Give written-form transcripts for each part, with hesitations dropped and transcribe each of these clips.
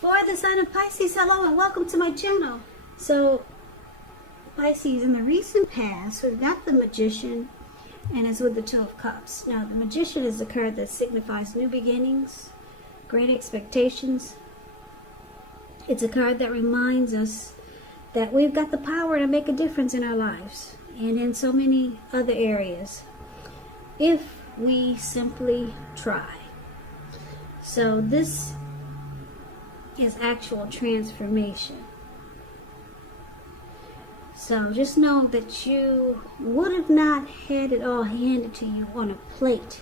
For the sign of Pisces, hello and welcome to my channel. So, Pisces, in the recent past, we've got the Magician, and it's with the Two of Cups. Now, the Magician is the card that signifies new beginnings, great expectations. It's a card that reminds us that we've got the power to make a difference in our lives and in so many other areas if we simply try. So this is actual transformation. So just know that you would have not had it all handed to you on a plate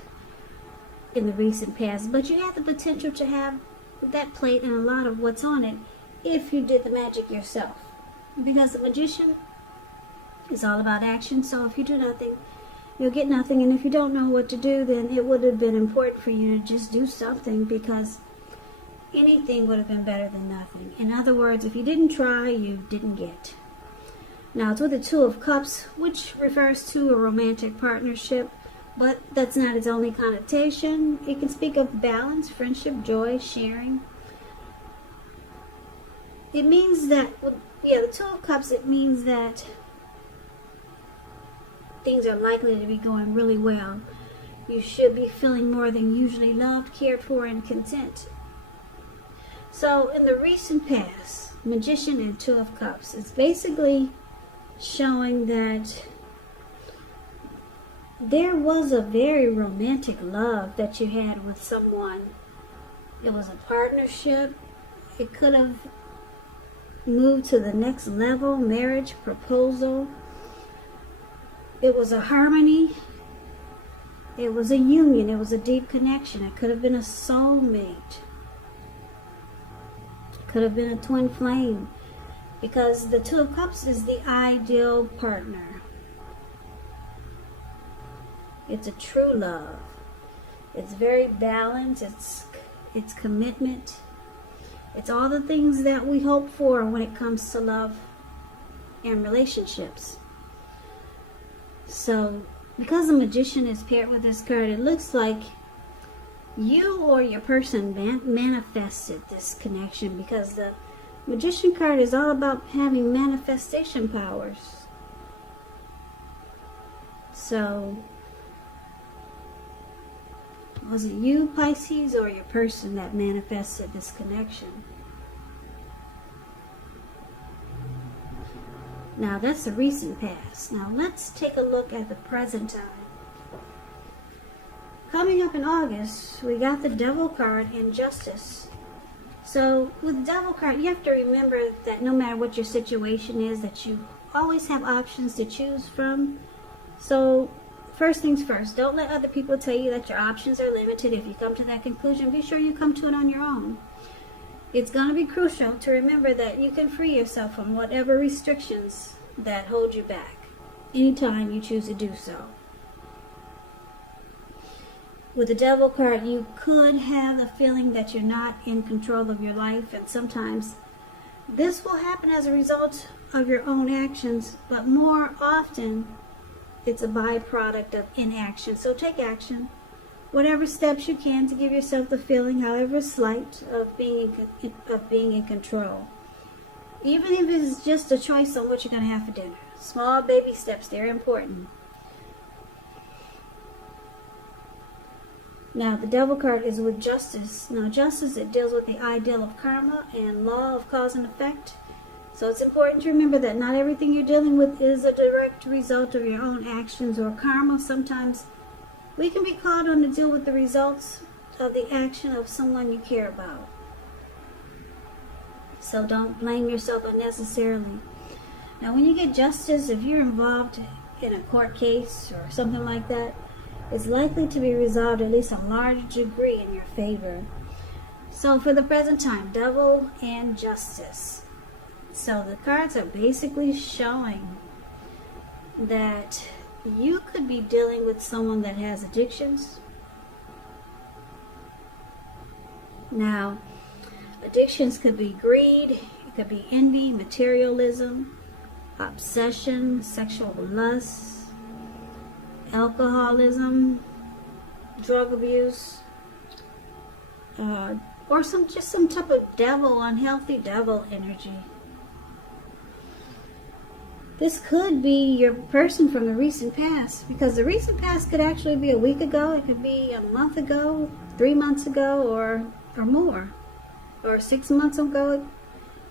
in the recent past, but you have the potential to have that plate and a lot of what's on it if you did the magic yourself. Because the Magician is all about action, so if you do nothing, you'll get nothing, and if you don't know what to do, then it would have been important for you to just do something, because anything would have been better than nothing. In other words, if you didn't try, you didn't get. Now, it's with the Two of Cups, which refers to a romantic partnership, but that's not its only connotation. It can speak of balance, friendship, joy, sharing. It means that, the Two of Cups, it means that things are likely to be going really well. You should be feeling more than usually loved, cared for, and content. So, in the recent past, Magician and Two of Cups, it's basically showing that there was a very romantic love that you had with someone. It was a partnership. It could have moved to the next level, marriage, proposal. It was a harmony. It was a union. It was a deep connection. It could have been a soulmate. It could have been a twin flame. Because the Two of Cups is the ideal partner. It's a true love. It's very balanced. It's commitment. It's all the things that we hope for when it comes to love and relationships. So, because the Magician is paired with this card, it looks like you or your person manifested this connection, because the Magician card is all about having manifestation powers. So, was it you, Pisces, or your person that manifested this connection? Now, that's the recent past. Now, let's take a look at the present time. Coming up in August, we got the Devil card and Justice. So, with the Devil card, you have to remember that no matter what your situation is, that you always have options to choose from. So, first things first, don't let other people tell you that your options are limited. If you come to that conclusion, be sure you come to it on your own. It's going to be crucial to remember that you can free yourself from whatever restrictions that hold you back anytime you choose to do so. With the Devil card, you could have the feeling that you're not in control of your life, and sometimes this will happen as a result of your own actions, but more often it's a byproduct of inaction. So take action. Whatever steps you can to give yourself the feeling, however slight, of being in control. Even if it's just a choice on what you're going to have for dinner. Small baby steps, they're important. Now, the Devil card is with Justice. Now, Justice, it deals with the ideal of karma and law of cause and effect. So it's important to remember that not everything you're dealing with is a direct result of your own actions or karma. Sometimes we can be called on to deal with the results of the action of someone you care about. So don't blame yourself unnecessarily. Now, when you get Justice, if you're involved in a court case or something like that, it's likely to be resolved at least a large degree in your favor. So for the present time, Devil and Justice. So the cards are basically showing that you could be dealing with someone that has addictions. Now, addictions could be greed, it could be envy, materialism, obsession, sexual lust, alcoholism, drug abuse, or just some type of devil, unhealthy devil energy. This could be your person from the recent past, because the recent past could actually be a week ago, it could be a month ago, 3 months ago, or more, or 6 months ago.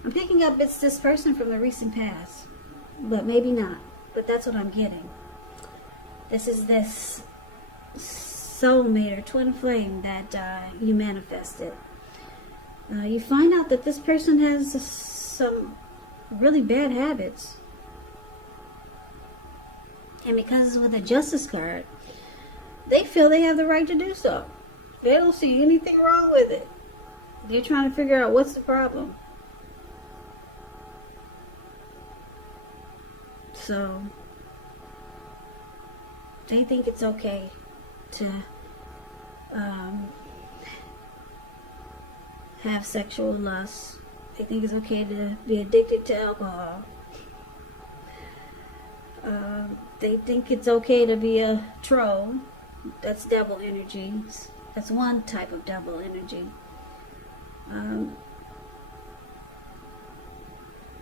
I'm picking up it's this person from the recent past, but maybe not. But that's what I'm getting. This is this soulmate or twin flame that you manifested. You find out that this person has some really bad habits. And because with a Justice card, they feel they have the right to do so. They don't see anything wrong with it. They're trying to figure out what's the problem. So, they think it's okay to have sexual lust. They think it's okay to be addicted to alcohol. They think it's okay to be a troll. That's devil energy. That's one type of devil energy.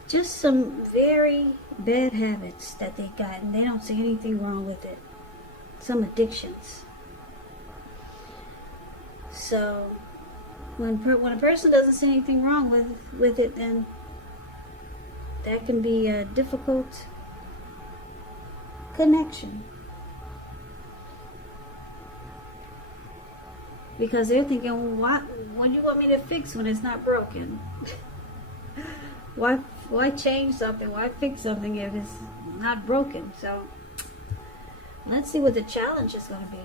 Just some very bad habits that they got, and they don't see anything wrong with it. Some addictions. So, when a person doesn't see anything wrong with it, then that can be a difficult connection, because they're thinking, what do you want me to fix when it's not broken? why change something, why fix something if it's not broken? So let's see what the challenge is going to be.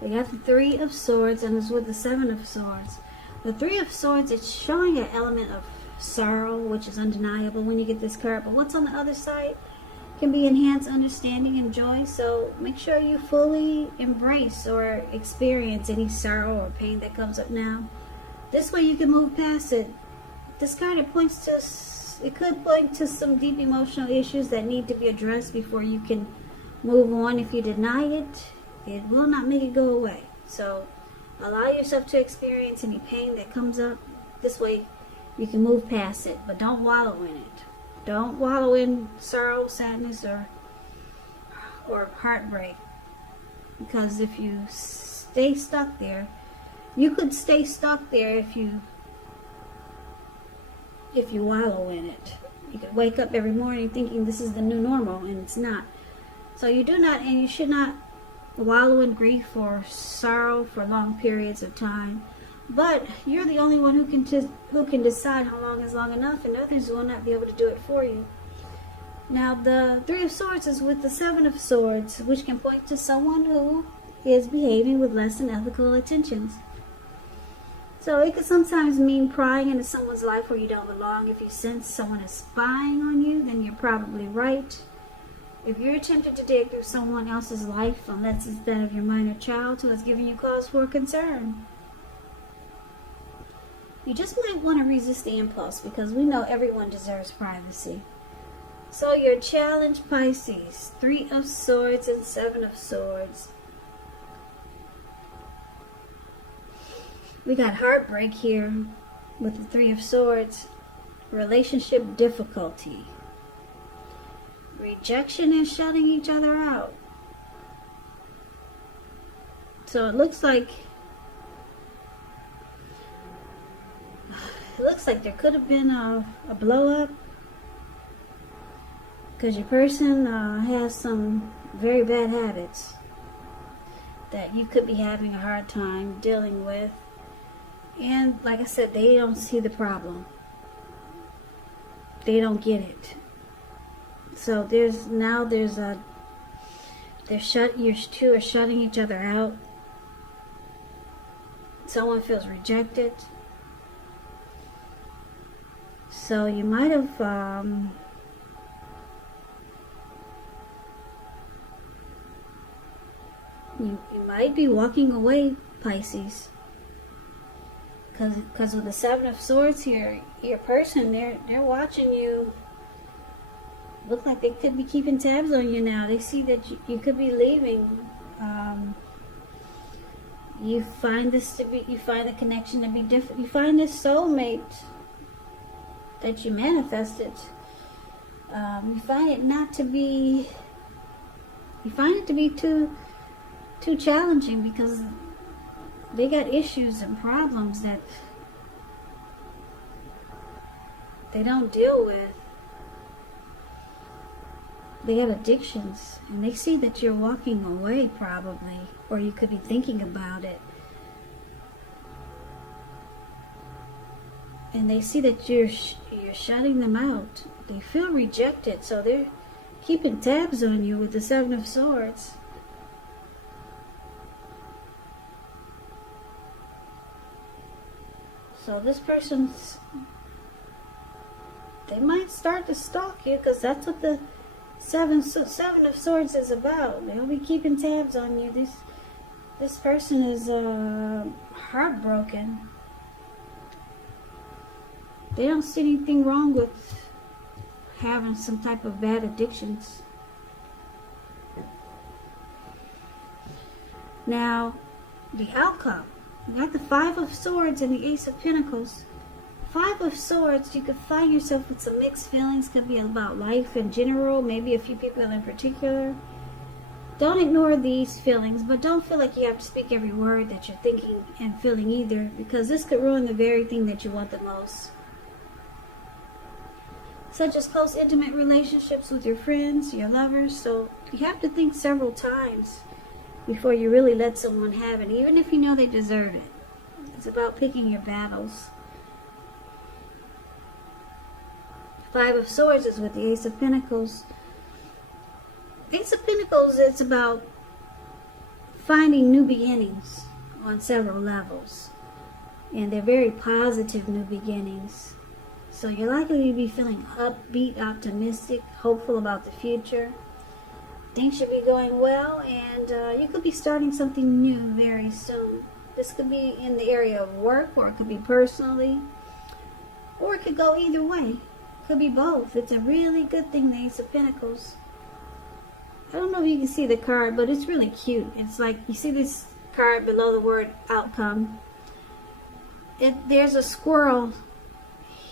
We got the Three of Swords, and it's with the Seven of Swords. The Three of Swords, it's showing an element of sorrow, which is undeniable when you get this card, but what's on the other side can be enhanced understanding and joy. So make sure you fully embrace or experience any sorrow or pain that comes up now. This way you can move past it. This card, it could point to some deep emotional issues that need to be addressed before you can move on. If you deny it, it will not make it go away. So allow yourself to experience any pain that comes up. This way you can move past it, but don't wallow in it. Don't wallow in sorrow, sadness, or heartbreak. Because if you stay stuck there, you could stay stuck there if you wallow in it. You could wake up every morning thinking this is the new normal, and it's not. So you do not, and you should not wallow in grief or sorrow for long periods of time. But you're the only one who can decide how long is long enough, and others will not be able to do it for you. Now, the Three of Swords is with the Seven of Swords, which can point to someone who is behaving with less than ethical intentions. So it could sometimes mean prying into someone's life where you don't belong. If you sense someone is spying on you, then you're probably right. If you're attempting to dig through someone else's life, unless it's that of your minor child who has given you cause for concern, you just might want to resist the impulse, because we know everyone deserves privacy. So your challenge, Pisces, Three of Swords and Seven of Swords. We got heartbreak here with the Three of Swords. Relationship difficulty. Rejection and shutting each other out. So it looks like there could have been a blow up, because your person has some very bad habits that you could be having a hard time dealing with. And like I said, they don't see the problem. They don't get it. So you two are shutting each other out. Someone feels rejected. So you might have you might be walking away, Pisces. Because with the Seven of Swords here, your person, they're watching you. Look like they could be keeping tabs on you now. They see that you could be leaving. You find the connection to be different. You find this soulmate that you manifested. You find it to be too challenging, because they got issues and problems that they don't deal with. They have addictions, and they see that you're walking away probably, or you could be thinking about it. And they see that you're shutting them out. They feel rejected, so they're keeping tabs on you with the Seven of Swords. So this person's, they might start to stalk you, because that's what the Seven of Swords is about. They'll be keeping tabs on you. This person is heartbroken. They don't see anything wrong with having some type of bad addictions. Now, the outcome. You got the Five of Swords and the Ace of Pentacles. Five of Swords, you could find yourself with some mixed feelings. Could be about life in general, maybe a few people in particular. Don't ignore these feelings, but don't feel like you have to speak every word that you're thinking and feeling either, because this could ruin the very thing that you want the most. Such as close, intimate relationships with your friends, your lovers. So you have to think several times before you really let someone have it, even if you know they deserve it. It's about picking your battles. Five of Swords is with the Ace of Pentacles. Ace of Pentacles, it's about finding new beginnings on several levels. And they're very positive new beginnings. So you're likely to be feeling upbeat, optimistic, hopeful about the future. Things should be going well, and you could be starting something new very soon. This could be in the area of work, or it could be personally, or it could go either way. Could be both. It's a really good thing, the Ace of Pentacles. I don't know if you can see the card, but it's really cute. It's like, you see this card below the word outcome. There's a squirrel.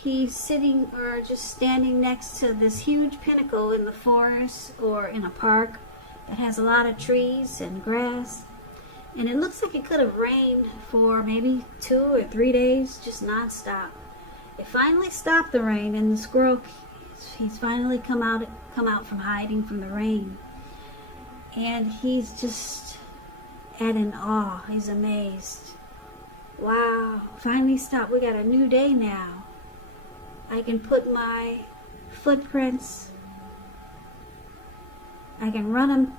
He's sitting or just standing next to this huge pinnacle in the forest or in a park that has a lot of trees and grass. And it looks like it could have rained for maybe 2 or 3 days, just nonstop. It finally stopped the rain, and the squirrel, he's finally come out from hiding from the rain. And he's just at an awe. He's amazed. Wow, finally stopped. We got a new day now. I can put my footprints, I can run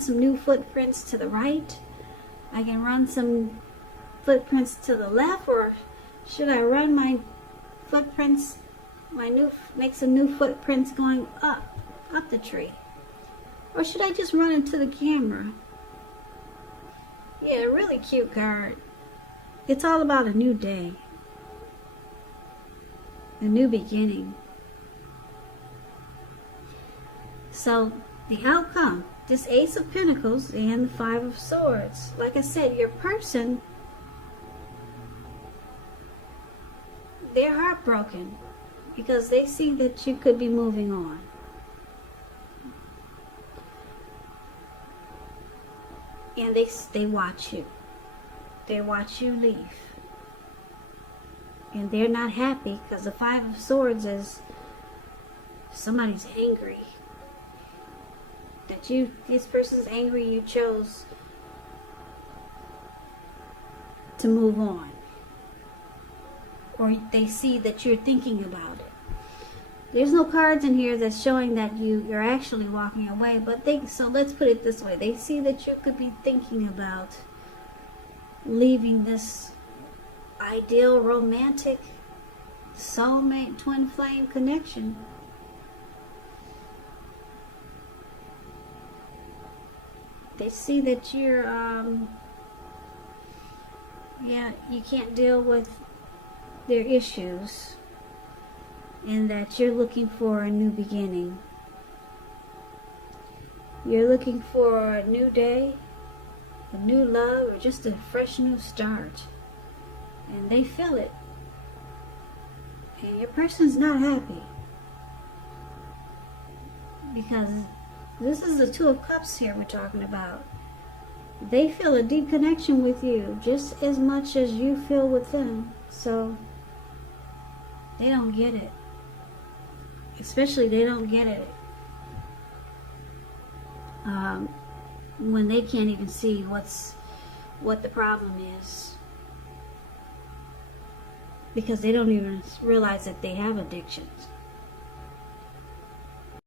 some new footprints to the right. I can run some footprints to the left, or should I run my footprints, make some new footprints going up the tree? Or should I just run into the camera? Yeah, really cute card. It's all about a new day. A new beginning. So, the outcome. This Ace of Pentacles and the Five of Swords. Like I said, your person, they're heartbroken because they see that you could be moving on. And they watch you. They watch you leave. And they're not happy because the Five of Swords is somebody's angry. That this person's angry you chose to move on. Or they see that you're thinking about it. There's no cards in here that's showing that you're actually walking away, but so let's put it this way. They see that you could be thinking about leaving this ideal, romantic, soulmate, twin flame connection. They see that you're, you can't deal with their issues, and that you're looking for a new beginning. You're looking for a new day, a new love or just a fresh new start. And they feel it. And your person's not happy. Because this is the Two of Cups here we're talking about. They feel a deep connection with you just as much as you feel with them. So they don't get it. Especially they don't get it when they can't even see what the problem is. Because they don't even realize that they have addictions.